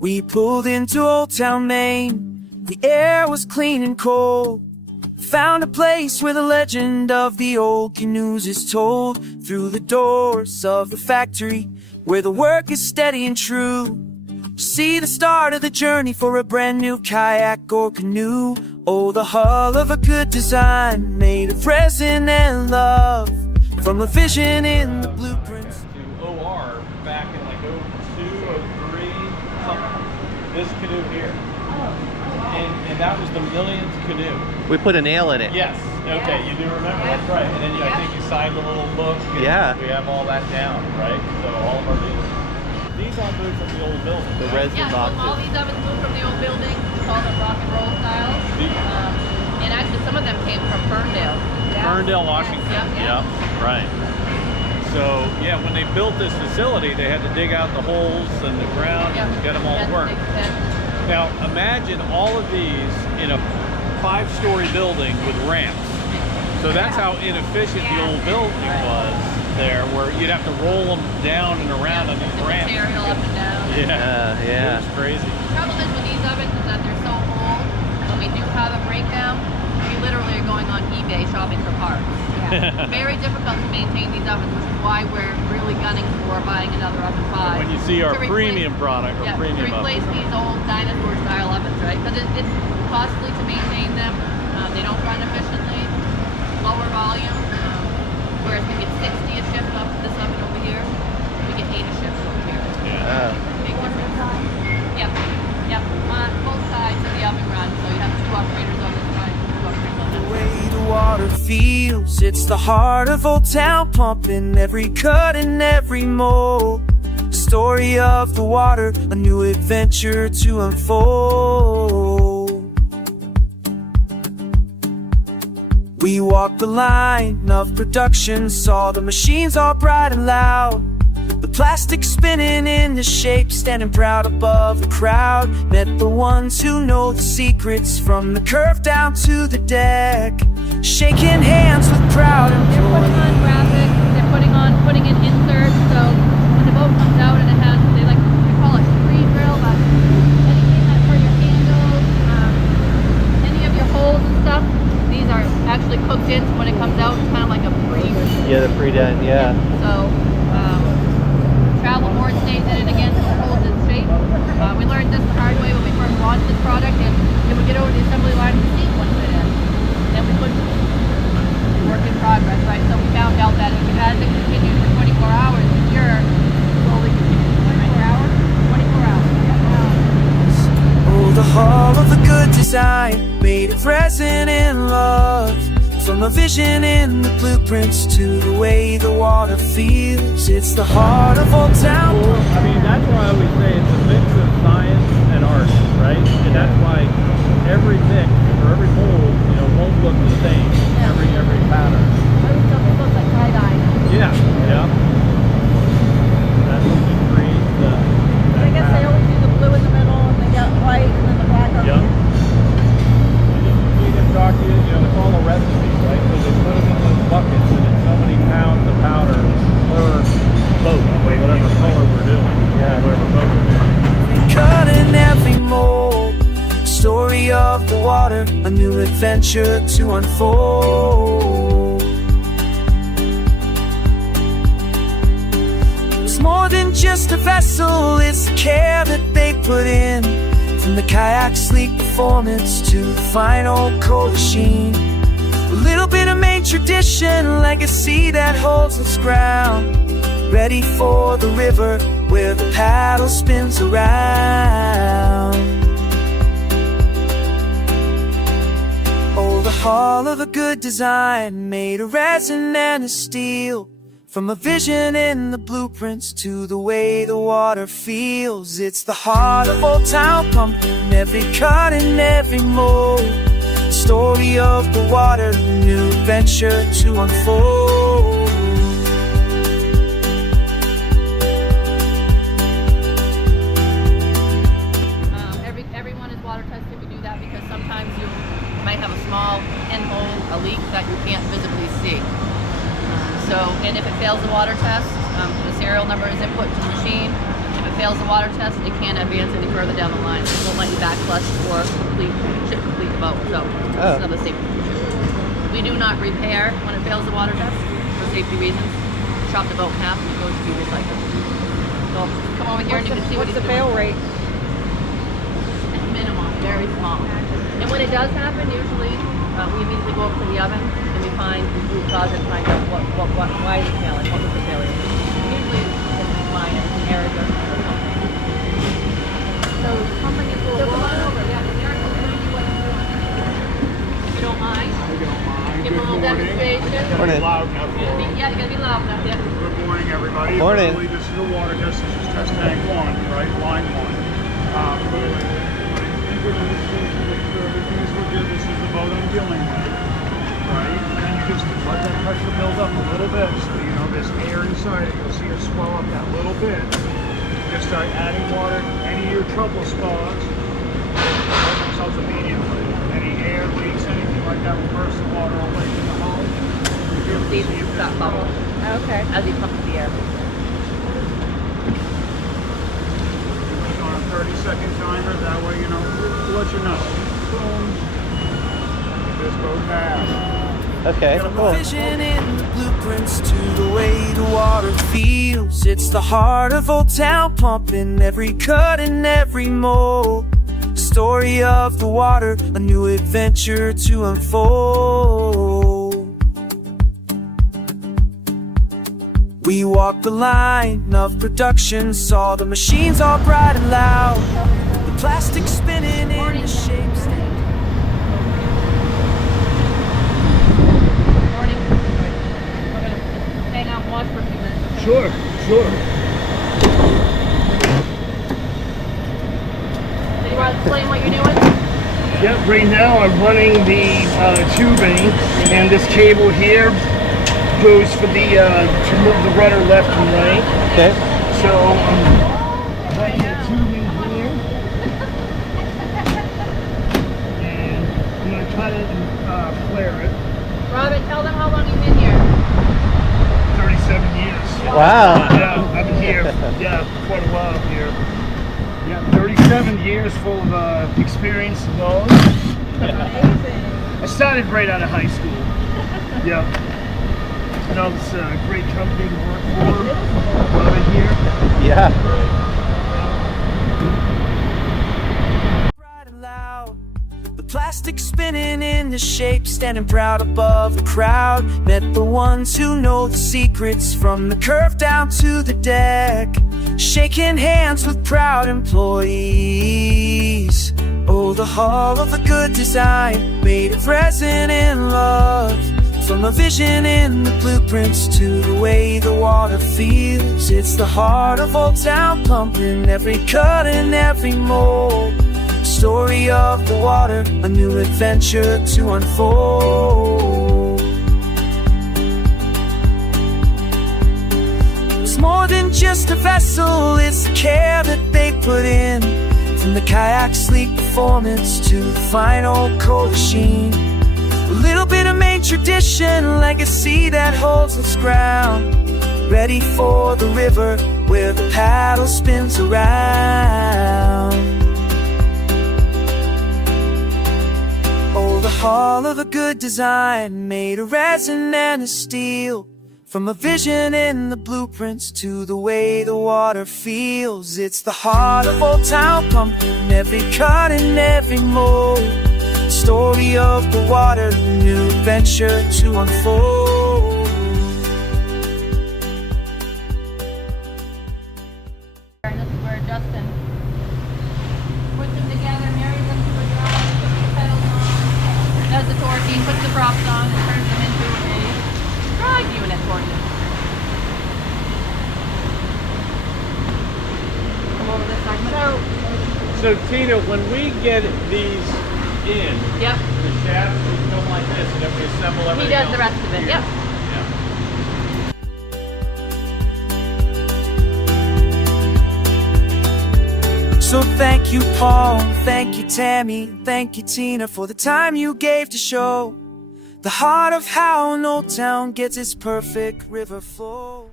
We pulled into Old Town, Maine. The air was clean and cold. Found a place where the legend of the old canoes is told. Through the doors of the factory, where the work is steady and true. See the start of the journey for a brand new kayak or canoe. Oh, the hull of a good design, made of resin and love, from a vision in the blueprints. To OR back in like 02, 03, something. This canoe here. And that was the millionth canoe. We put a nail in it. Yes. Okay, you do remember. That's right. And then I think you signed a little book. And yeah. We have all that down, right? So all of our deals. These all moved from the old building. The resin boxes. So all these ovens moved from the old building. We call them rock and roll styles. And actually some of them came from Ferndale. Ferndale, Washington. Yeah. Right. So yeah, when they built this facility, they had to dig out the holes in the ground and get them all to work. Now imagine all of these in a 5-story building with ramps. So that's how inefficient the old building was there, where you'd have to roll them down and around on these ramps. Material up and down. Yeah. It was crazy. The trouble is with these ovens is that they're so old. When we do have a breakdown, we literally are going on eBay shopping for parts. Very difficult to maintain these ovens, which is why we're really gunning for buying another oven 5. When you see our premium product or premium to replace these old dinosaur style ovens, right? Because it's costly to maintain them. They don't run efficiently, lower volume. Whereas we get 60 a shift off this oven over here, we get 8 a shift over here. Big difference. Yep. On both sides of the oven run, so you have 2 operators on this side, 2 operators on that side. The way the water feels, it's the heart of Old Town, pumping every cut and every mold. Story of the water, a new adventure to unfold. We walked the line of production, saw the machines all bright and loud. The plastic spinning into shape, standing proud above the crowd. Met the ones who know the secrets, from the curve down to the deck, shaking hands with proud and They're putting on graphics, they're putting in inserts, so when the boat comes out and it has, they call it free drill, but anything that for your handles, any of your holes and stuff, these are actually cooked in, so when it comes out, it's kind of like a pre. Yeah, the pre-done, yeah. So, travel board stays in it again, so it holds its shape. We learned this the hard way when we first launched this product, and it would get over the assembly line and the seat wouldn't fit in. Then we put work in progress, right? So we found out that as it continues for 24 hours, the cure slowly continues. 24 hours? 24 hours. Oh, the hull of a good design, made of resin and love, from a vision in the blueprints to the way the water feels. It's the heart of Old Town. I mean, that's why I always say it's a mix of science and art, right? And that's why every mix or every mold, won't look the same. Every pattern. Something looks like tie-dye. Yeah. That's what creates the. I guess they always do the blue in the middle, and they got white, and then the black on Yep. We can talk to you, it's all a recipe, right? So they put them in those buckets, and it's so many pounds of powder per boat, whatever color we're doing. Whatever boat we're doing. Cut in every mold, story of the water, a new adventure to unfold. It's more than just a vessel, it's the care that they put in. From the kayak sleek performance to the fine old cold machine, a little bit of Maine tradition, legacy that holds its ground, ready for the river where the paddle spins around. Oh, the hull of a good design, made of resin and of steel, from a vision in the blueprints to the way the water feels. It's the heart of Old Town, pumping every cut and every mold. Story of the water, new adventure to unfold. Everyone is water tested. We do that because sometimes you might have a small pinhole, a leak that you can't visibly see. And if it fails the water test, the serial number is input to the machine. If it fails the water test, it can't advance any further down the line. It won't let you back clutch or complete the boat. So that's another safety feature. We do not repair when it fails the water test for safety reasons. Chop the boat in half and it goes to be recycled. So come over here and you can see what What's he's the fail doing. rate? It's minimal, very small. And when it does happen, usually we immediately go over to the oven and we find the root cause and find out why it's failing, what was the failure. Usually it's minor, it's an error just or something. So pumping it full of So come on water. over, yeah, Derek will show you what he's doing. If you don't mind. I don't mind. Give him a little demonstration. Morning. Loud enough for them. Yeah, you gotta be loud enough, yeah. Good morning, everybody. Morning. Really, this is a water test. This is test tank 1, right? Line 1. Make sure everything is legit. This is the boat I'm dealing with, right? And you just let that pressure build up a little bit, so you know there's air inside it. You'll see it swell up that little bit. Just start adding water. Any of your trouble spots, themselves immediately. Any air leaks, anything like that, will burst the water away from the hull. You'll see it stop bubbling Okay. as he pumps the air. On a 30-second timer, that way, you know, we'll let you know. Boom. This boat passed. Okay, cool. Vision in the blueprints to the way the water feels. It's the heart of Old Town, pumping every cut and every mold. Story of the water, a new adventure to unfold. We walked the line of production, saw the machines all bright and loud, the plastic spinning in the shapes. Morning. We're gonna hang out and watch for a few minutes. Okay? Sure, sure. So you want to explain what you're doing? Yep, right now I'm running the tubing, and this cable here goes for the to move the rudder left and right. Okay. So I'm running the tubing here, and I'm gonna try to flare it. Robin, tell them how long you've been here. 37 years. Wow. Yeah, I've been here. Yeah, quite a while here. Yeah, 37 years full of experience and knowledge. I started right out of high school. Yeah. You know, it's a great company to work for. Love it here. Yeah. Bright and loud, the plastic spinning in the shape, standing proud above the crowd. Met the ones who know the secrets, from the curve down to the deck, shaking hands with proud employees. Oh, the hall of a good design, made of resin and love. From a vision in the blueprints to the way the water feels. It's the heart of Old Town, pumping every cut and every mold. Story of the water, a new adventure to unfold. It's more than just a vessel, it's the care that they put in. From the kayak sleek performance to the fine old cold machine. A little bit of Maine tradition, legacy that holds its ground. Ready for the river where the paddle spins around. Oh, the hall of a good design, made of resin and of steel. From a vision in the blueprints to the way the water feels. It's the heart of Old Town, pumping every cut and every mold. Story of the water, new adventure to unfold. And this is where Justin puts them together, marries them to a drum, puts the pedals on, does the torquing, puts the props on, and turns them into a drive unit for you. Come over this side. So Tina, when we get these in, Yep, the shafts will come like this, and then we assemble he everything does else the rest of it, here. yep. Yeah. So thank you, Paul, thank you, Tammy, thank you, Tina, for the time you gave to show the heart of how an old town gets its perfect river flow.